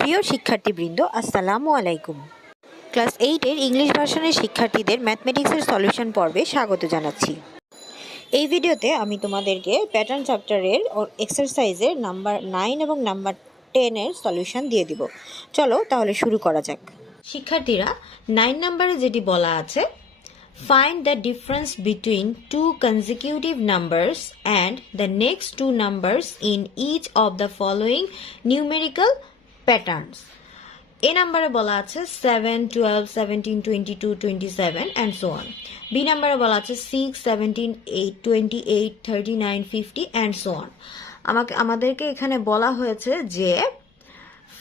প্রিয় শিক্ষার্থীবৃন্দ, আসসালামু আলাইকুম। ক্লাস 8-এর ইংলিশ ভার্সনের শিক্ষার্থীদের ম্যাথমেটিক্সের সলিউশন পর্বে স্বাগত জানাচ্ছি। এই ভিডিওতে আমি তোমাদেরকে প্যাটার্ন চ্যাপ্টারের এক্সারসাইজের নাম্বার 9 এবং নাম্বার 10-এর সলিউশন দিয়ে দিব। চলো তাহলে শুরু করা যাক। শিক্ষার্থীরা, 9 নম্বরে যেটি বলা আছে, find the difference between two consecutive numbers and the next two numbers in each of the following numerical patterns. A নাম্বারে বলা আছে 7, 12, 17, 22, 27 and so on. B নাম্বারে বলা আছে 6, 17, 8, 28, 39, 50 and so on. আমাদেরকে এখানে বলা হয়েছে যে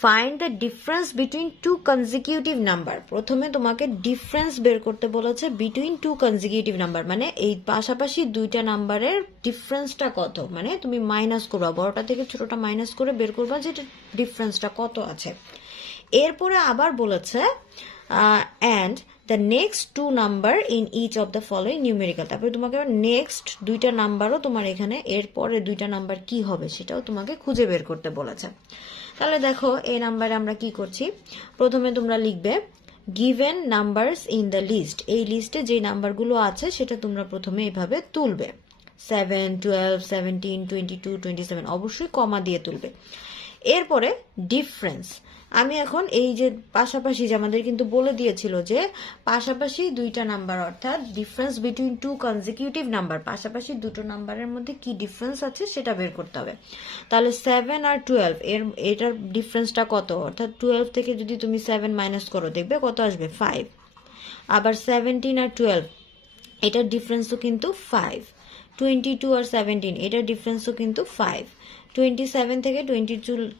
find the difference between two consecutive number. প্রথমে তোমাকে ডিফারেন্স বের করতে বলেছে বিটুইন টু কনজিকিউটিভ নাম্বার, মানে এই পাশাপাশি দুইটা নাম্বারের ডিফারেন্সটা কত, মানে তুমি মাইনাস করবা, বড়টা থেকে ছোটটা মাইনাস করে বের করবা যে ডিফারেন্সটা কত আছে। এরপরে আবার বলেছে and the next two number in each of the following numerical. তারপরে তোমাকে নেক্সট দুইটা নাম্বারও তোমার এখানে এরপরে দুইটা নাম্বার কি হবে সেটাও তোমাকে খুঁজে বের করতে বলেছে। তাহলে দেখো এই নাম্বারে আমরা কি করছি, প্রথমে তোমরা লিখবে given numbers in the list. এই লিস্টে যে নাম্বারগুলো আছে সেটা তোমরা প্রথমে এইভাবে তুলবে, 7, 12, 17, 22, 27, অবশ্যই কমা দিয়ে তুলবে। এরপরে ডিফারেন্স, আমি এখন এই যে পাশাপাশি যে আমাদের কিন্তু বলে দিয়েছিল যে পাশাপাশি দুইটা নাম্বার, অর্থাৎ difference between two consecutive number, পাশাপাশি দুটো নাম্বারের মধ্যে কি ডিফারেন্স আছে সেটা বের করতে হবে। তাহলে 7 আর 12 এটার ডিফারেন্সটা কত, অর্থাৎ 12 থেকে যদি তুমি 7 মাইনাস করো দেখবে কত আসবে, 5। আবার 17 আর 12 এটার ডিফারেন্সও কিন্তু 5। 22 আর 17 এটার ডিফারেন্সও কিন্তু 5। 27 থেকে 22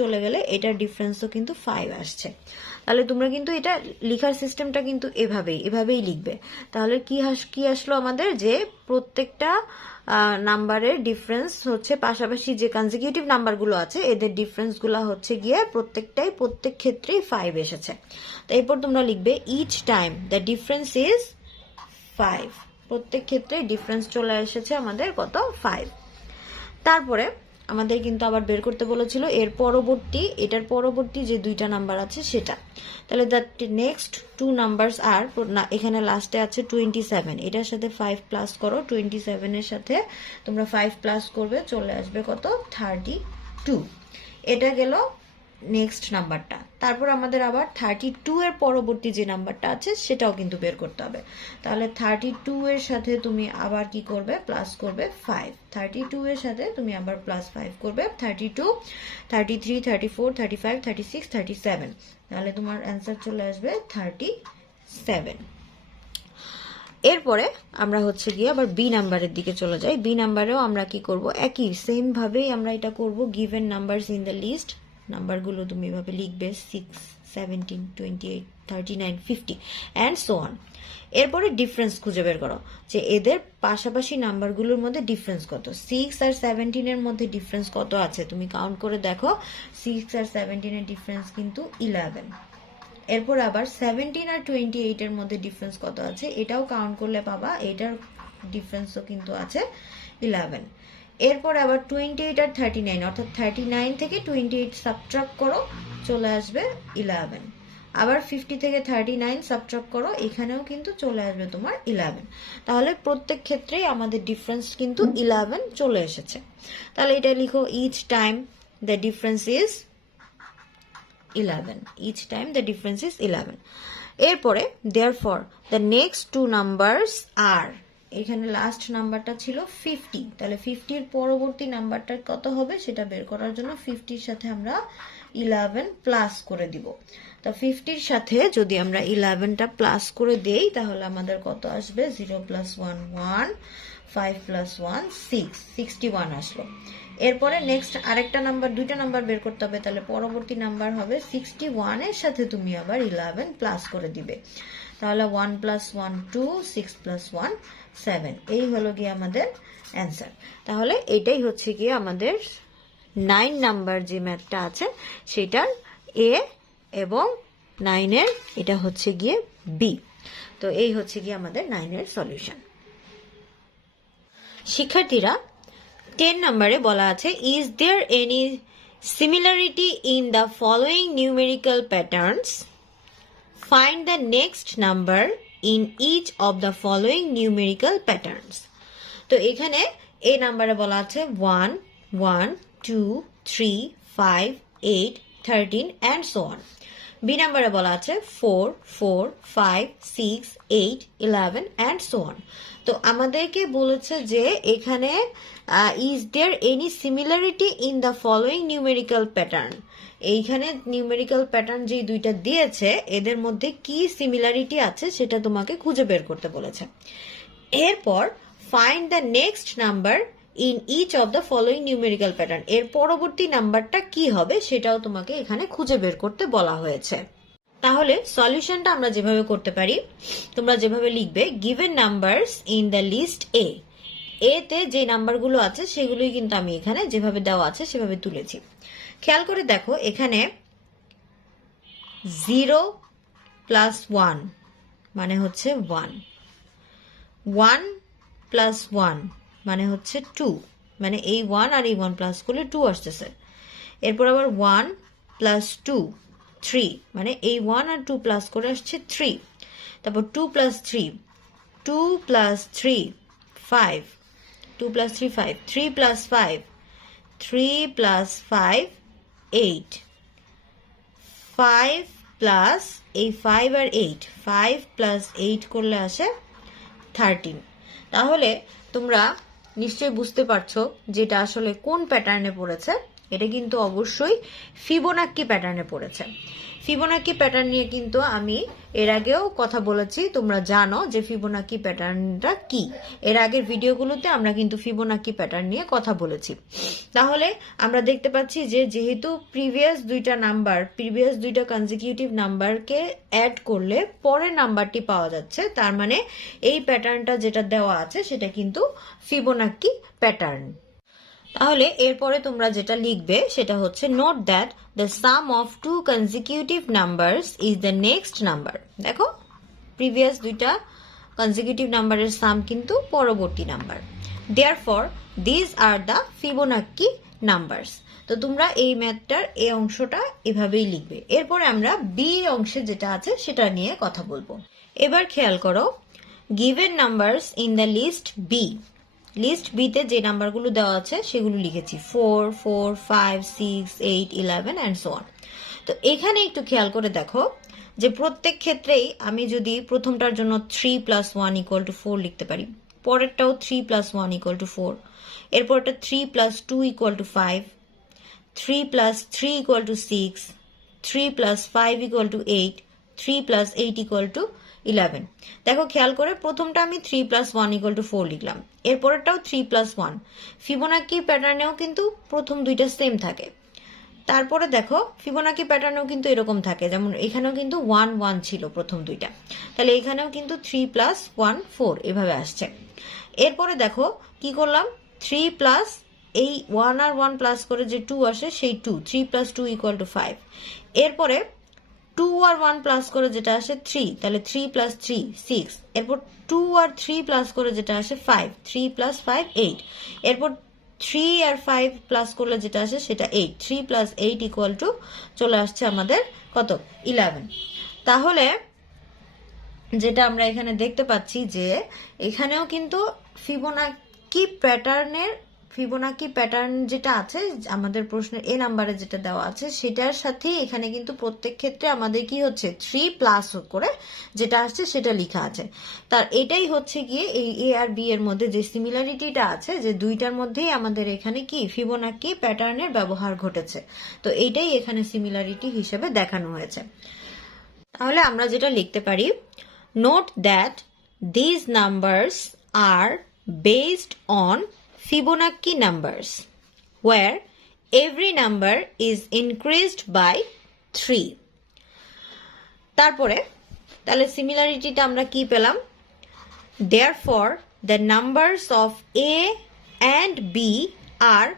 চলে গেলে এটার ডিফারেন্সও কিন্তু 5 আসছে। তাহলে তোমরা কিন্তু এটা লেখার সিস্টেমটা কিন্তু এভাবেই লিখবে। তাহলে কি আসলো আমাদের, যে প্রত্যেকটা নাম্বারের ডিফারেন্স হচ্ছে পাশাপাশি যে কনজিকিউটিভ নাম্বারগুলো আছে এদের ডিফারেন্সগুলো হচ্ছে গিয়ে প্রত্যেক ক্ষেত্রেই 5 এসেছে। তো এরপর তোমরা লিখবে each time the difference is 5। প্রত্যেক ক্ষেত্রে ডিফারেন্স চলে এসেছে আমাদের কত, 5। তারপরে আমাদের কিন্তু আবার বের করতে বলেছিল এটার পরবর্তী যে দুইটা নাম্বার আছে সেটা। তাহলে দ্য নেক্সট টু নাম্বারস আর, এখানে লাস্টে আছে 27, এটার সাথে 5 প্লাস করো, 27 এর সাথে তোমরা 5 প্লাস করবে, চলে আসবে কত, 32। এটা গেল নেক্সট নাম্বারটা। তারপর আমাদের আবার 32 এর পরবর্তী যে নাম্বারটা আছে সেটাও কিন্তু বের করতে হবে। তাহলে 32 এর সাথে তুমি আবার কি করবে, প্লাস করবে 5। 32 এর সাথে তুমি আবার প্লাস 5 করবে, 32, 33, 34, 35, 36, 37। তাহলে তোমার অ্যান্সার চলে আসবে 37। এরপরে আমরা হচ্ছে গিয়ে আবার বি নাম্বারের দিকে চলে যাই। বি নাম্বারেও আমরা কি করব, একই সেম ভাবেই আমরা এটা করব, given numbers in the list. নাম্বারগুলো তুমি এভাবে লিখবে 6, 17, 28, 39, 50 অ্যান্ড সো অন। এরপরে ডিফারেন্স খুঁজে বের করো যে এদের পাশাপাশি নাম্বারগুলোর মধ্যে ডিফারেন্স কত। 6 আর 17 এর মধ্যে ডিফারেন্স কত আছে তুমি কাউন্ট করে দেখো, 6 আর 17 এর ডিফারেন্স কিন্তু 11। এরপর আবার 17 আর 28 এর মধ্যে ডিফারেন্স কত আছে এটাও কাউন্ট করলে পাবা, এটার ডিফারেন্সও কিন্তু আছে 11। এরপর আবার 28 আর 39, অর্থাৎ 39 থেকে 28 সাবট্রাক্ট করো, চলে আসবে 11। আবার 50 থেকে 39 সাবট্রাক্ট করো, এখানেও কিন্তু চলে আসবে তোমার 11। তাহলে প্রত্যেক ক্ষেত্রেই আমাদের ডিফারেন্স কিন্তু 11 চলে এসেছে। তাহলে এটা লিখো, each time the difference is 11. Each time the difference is 11. এরপরে therefore the next two numbers are, এখানে লাস্ট নাম্বারটা ছিল 50। তাহলে 50 এর পরবর্তী নাম্বারটা কত হবে সেটা বের করার জন্য 50 এর সাথে আমরা 11 প্লাস করে দিব। তো 50 এর সাথে যদি আমরা 11টা প্লাস করে দেই তাহলে আমাদের কত আসবে, 0 plus 1 1, 5 plus 1 6, 61 আসলো। এরপরে নেক্সট আরেকটা নাম্বার, দুইটা নাম্বার বের করতে হবে। তাহলে পরবর্তী নাম্বার হবে 61 এর সাথে তুমি আবার 11 প্লাস করে দিবে। তাহলে 1 plus 1 2, 6 plus 1 7। এই হলো গিয়ে আমাদের অ্যান্সার। তাহলে এটাই হচ্ছে গিয়ে আমাদের 9 নাম্বার যে ম্যাথটা আছে সেটার এ এবং 9 এর এটা হচ্ছে গিয়ে বি। তো এই হচ্ছে গিয়ে আমাদের 9 এর সলিউশন। শিক্ষার্থীরা, 10 নম্বরে বলা আছে is there any Similarity in the following numerical patterns. Find the next number in each of the following numerical patterns. তো এখানে A নাম্বারে বলা আছে 1, 1, 2, 3, 5, 8, 13 and so on. B নাম্বারে বলা আছে 4, 4, 5, 6, 8, 11 and so on. তো আমাদেরকে বলেছে যে এখানে is there any similarity in the following numerical pattern? এইখানে নিউমেরিক্যাল প্যাটার্ন যে দুইটা দিয়েছে এদের মধ্যে কি সিমিলারিটি আছে সেটা তোমাকে খুঁজে বের করতে বলেছে। এরপর find the next number in each of the following numerical pattern, এর পরবর্তী নাম্বারটা কি হবে সেটাও তোমাকে এখানে খুঁজে বের করতে বলা হয়েছে। তাহলে সলিউশনটা আমরা যেভাবে করতে পারি, তোমরা যেভাবে লিখবে given numbers in the list এ, এতে যে নাম্বারগুলো আছে সেগুলোই কিন্তু আমি এখানে যেভাবে দেওয়া আছে সেভাবে তুলেছি। খেয়াল করে দেখো এখানে 0 প্লাস 1 মানে হচ্ছে 1, 1 প্লাস 1 মানে হচ্ছে 2, মানে এই 1 আর এই 1 প্লাস করলে 2 আসতেছে। এরপর আবার 1 প্লাস 2 3, মানে এই 1 আর 2 প্লাস করে আসছে 3। তারপর 2 plus 3, 2 plus 3 5, 2 plus 3 5, 3 plus 5, 3 plus 5 8, 5 plus এই 5 আর 8, 5 প্লাস 8 করলে আসে 13। তাহলে তোমরা নিশ্চয়ই বুঝতে পারছো যেটা আসলে কোন প্যাটার্নে পড়েছে। এটা কিন্তু অবশ্যই ফিবোনাক্কি প্যাটার্নে পড়েছে। ফিবোনাক্কি প্যাটার্ন নিয়ে কিন্তু আমি এর আগেও কথা বলেছি, তোমরা জানো যে ফিবোনাক্কি প্যাটার্নটা কি। এর আগের ভিডিওগুলোতে আমরা কিন্তু ফিবোনাক্কি প্যাটার্ন নিয়ে কথা বলেছি। তাহলে আমরা দেখতে পাচ্ছি যে যেহেতু প্রিভিয়াস দুইটা কনজিকিউটিভ নাম্বারকে অ্যাড করলে পরের নাম্বারটি পাওয়া যাচ্ছে, তার মানে এই প্যাটার্নটা যেটা দেওয়া আছে সেটা কিন্তু ফিবোনাক্কি প্যাটার্ন। তাহলে এরপরে তোমরা যেটা লিখবে সেটা হচ্ছে note that the sum of two consecutive numbers is the next number. দেখো প্রিভিয়াস দুইটা কনজিকিউটিভ নাম্বারের সাম কিন্তু পরবর্তী number. Therefore this are the Fibonacci numbers. তো তোমরা এই ম্যাথটার এই অংশটা এভাবেই লিখবে। এরপরে আমরা বি অংশে যেটা আছে সেটা নিয়ে কথা বলবো। এবার খেয়াল করো given numbers in the list B, list বিতে যে নাম্বারগুলো দেওয়া আছে সেগুলো লিখেছি 4, 4, 5, 6, 8, 11 অ্যান্ড সো অন। তো এখানে একটু খেয়াল করে দেখো যে প্রত্যেক ক্ষেত্রেই আমি যদি প্রথমটার জন্য 3 প্লাস 1 ইকুয়াল টু 4 লিখতে পারি, পরেরটাও 3 প্লাস 1 ইকুয়াল টু 4, এরপরটা 3 plus 2 equal to 5, 3 plus 3 equal to 6, 3 plus 5 equal to 8, 3 plus 8 equal to 11। দেখো খেয়াল করে প্রথমটা আমি 3 প্লাস 1 ইকুয়াল টু 4 লিখলাম, এরপরেরটাও 3 প্লাস 1। ফিবোনাক্কি প্যাটার্নেও কিন্তু প্রথম দুইটা সেম থাকে। তারপরে দেখো ফিবোনাক্কি প্যাটার্নেও কিন্তু এরকম থাকে, যেমন এখানেও কিন্তু 1 1 ছিল প্রথম দুইটা, তাহলে এখানেও কিন্তু 3 প্লাস 1 4 এভাবে আসছে। এরপরে দেখো কি করলাম 3 প্লাস এই 1 আর 1 প্লাস করে যে 2 আসে সেই 2, 3 প্লাস 2 ইকুয়াল টু 5। এরপরে 2 আর 1 প্লাস করে যেটা আসে 3, তাহলে 3 প্লাস 3 6। এরপর 2 আর 3 প্লাস করে যেটা আসে 5, 3 প্লাস 5 8। এরপর 3 আর 5 প্লাস করলে যেটা আসে সেটা 8, 3 প্লাস 8 ইকুয়াল টু চলে আসছে আমাদের কত 11। তাহলে যেটা আমরা এখানে দেখতে পাচ্ছি যে এখানেও কিন্তু ফিবোনাক্কি প্যাটার্ন যেটা আছে আমাদের প্রশ্নের এ নাম্বারে যেটা দেওয়া আছে সেটার সাথে এখানে কিন্তু প্রত্যেক ক্ষেত্রে আমাদের কি হচ্ছে 3 প্লাস করে যেটা আসছে সেটা লেখা আছে। তার এটাই হচ্ছে গিয়ে এই এ আর বি এর মধ্যে যে সিমিলারিটিটা আছে, যে দুইটার মধ্যেই আমাদের এখানে কি ফিবোনাক্কি প্যাটার্নের ব্যবহার ঘটেছে। তো এইটাই এখানে সিমিলারিটি হিসেবে দেখানো হয়েছে। তাহলে আমরা যেটা লিখতে পারি note that this numbers are based on Fibonacci numbers where every number is increased by 3. তারপরে তাহলে সিমিলারিটিটা আমরা কি পেলাম, therefore the numbers of A and B are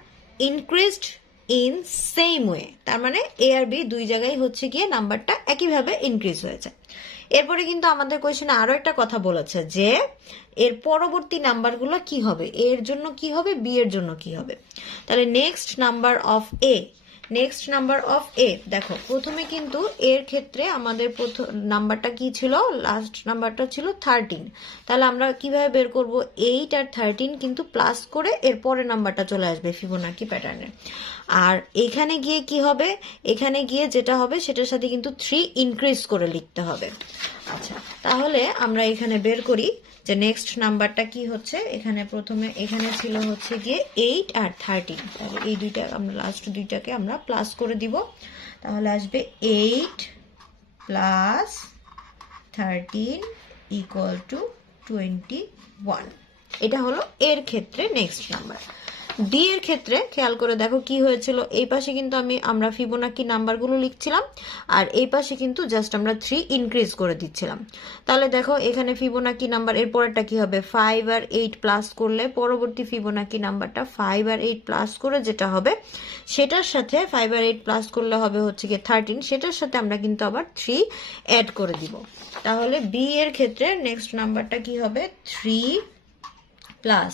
increased in same way। তার মানে A আর B দুই জায়গায় হচ্ছে গিয়ে নাম্বারটা একইভাবে ইনক্রিজ হয়েছে। এরপরে কিন্তু আমাদের কোয়েশ্চেনে আরো একটা কথা বলেছে যে এর পরবর্তী নাম্বারগুলো কি হবে, এ এর জন্য কি হবে, বি এর জন্য কি হবে। তাহলে next number of a, next number of a, দেখো প্রথমে কিন্তু এর ক্ষেত্রে আমাদের প্রথম নাম্বারটা কি ছিল, লাস্ট নাম্বারটা ছিল 13। তাহলে আমরা কিভাবে বের করব, 8 আর 13 কিন্তু প্লাস করে এর পরের নাম্বারটা চলে আসবে ফিবোনাকি প্যাটার্নে। আর এখানে গিয়ে কি হবে, এখানে গিয়ে যেটা হবে সেটার সাথে কিন্তু 3 ইনক্রিজ করে লিখতে হবে। আচ্ছা, তাহলে আমরা এখানে বের করি যে নেক্সট নাম্বারটা কি হচ্ছে। এখানে প্রথমে এখানে ছিল হচ্ছে গিয়ে 8 আর 13, তাহলে এই দুইটা আমরা লাস্ট দুইটাকে আমরা প্লাস করে দিব, তাহলে আসবে 8 প্লাস 13 ইকুয়াল টু 21। এটা হলো এর ক্ষেত্রে নেক্সট নাম্বার। ডি এর ক্ষেত্রে খেয়াল করে দেখো কি হয়েছিল, এই পাশে কিন্তু আমরা ফিবোনাকি নাম্বারগুলো লিখছিলাম আর এই পাশে কিন্তু জাস্ট আমরা 3 ইনক্রিজ করে দিচ্ছিলাম। তাহলে দেখো এখানে ফিবোনাকি নাম্বার এর পরেরটা কি হবে, 5 আর 8 প্লাস করলে পরবর্তী ফিবোনাকি নাম্বারটা 5 আর 8 প্লাস করে যেটা হবে সেটার সাথে 5 আর 8 প্লাস করলে হবে হচ্ছে গিয়ে 13, সেটার সাথে আমরা কিন্তু আবার 3 অ্যাড করে দিব। তাহলে বি এর ক্ষেত্রে নেক্সট নাম্বারটা কি হবে, 3 প্লাস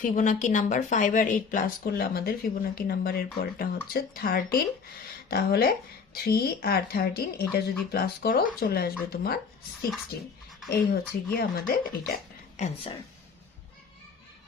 ফিবোনাকি নাম্বার 5 আর 8 প্লাস করলে আমাদের ফিবোনাকি নাম্বারের পরেরটা হচ্ছে 13। তাহলে 3 আর 13 এটা যদি প্লাস করো চলে আসবে তোমার 16। এই হচ্ছে গিয়ে আমাদের এটা অ্যান্সার।